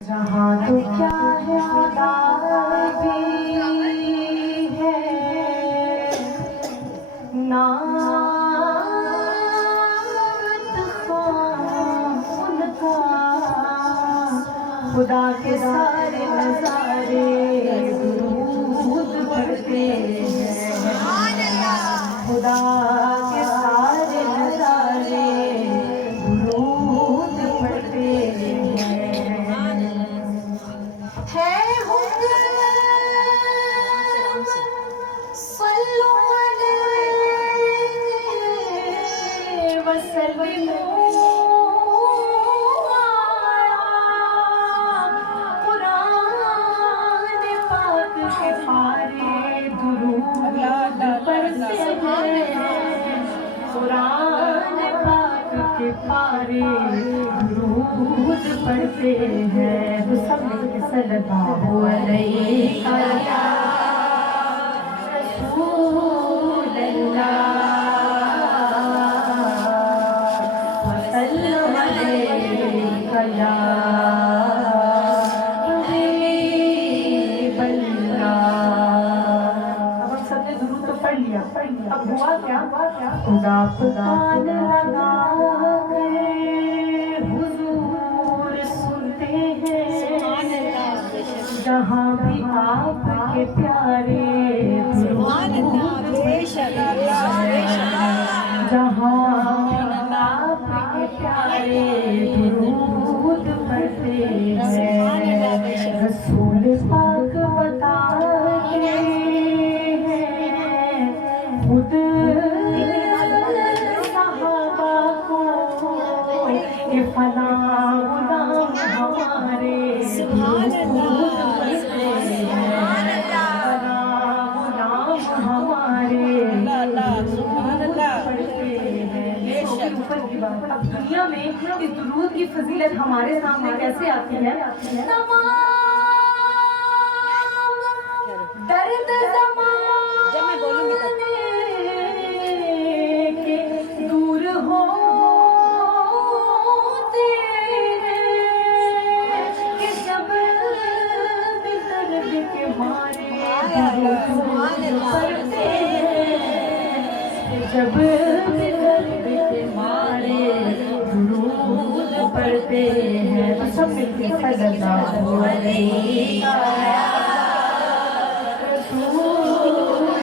जहाँ तो क्या है खुदा भी है नात उनका खुदा के सारे नजारे दुरूद पढ़ते हैं खुदा के सारे नजारे दुरूद पढ़ते हैं है सल्लु अलैहि वसल्लिमू कुरान पाक के पारे दुरूद पढ़ते हैं कुरान पाक के पारे दुरूद पढ़ते हैं तो सब मिलके सल्लल्लाहु अलैहि या रसूल अल्लाह सल्लल्लाहु अलैहि या हबीब अल्लाह। अब सबने दुरूद तो पढ़ लिया अब हुआ क्या खुदा कान लगा जहाँ भी आपके प्यारे जहाँ आपके प्यारे दुरूद पढ़ते हैं रसूल पाक बताते हैं खुद सहाबा को ये फला गुलाम हमारे अब दुनिया में इस दुरूद की फजीलत हमारे सामने कैसे आती है दर्द जब मैं बोलूंगी के दूर हो कि जब दर्द के मारे जब दुरूद पढ़ते हैं सब मिलके सल्लल्लाहु अलैहि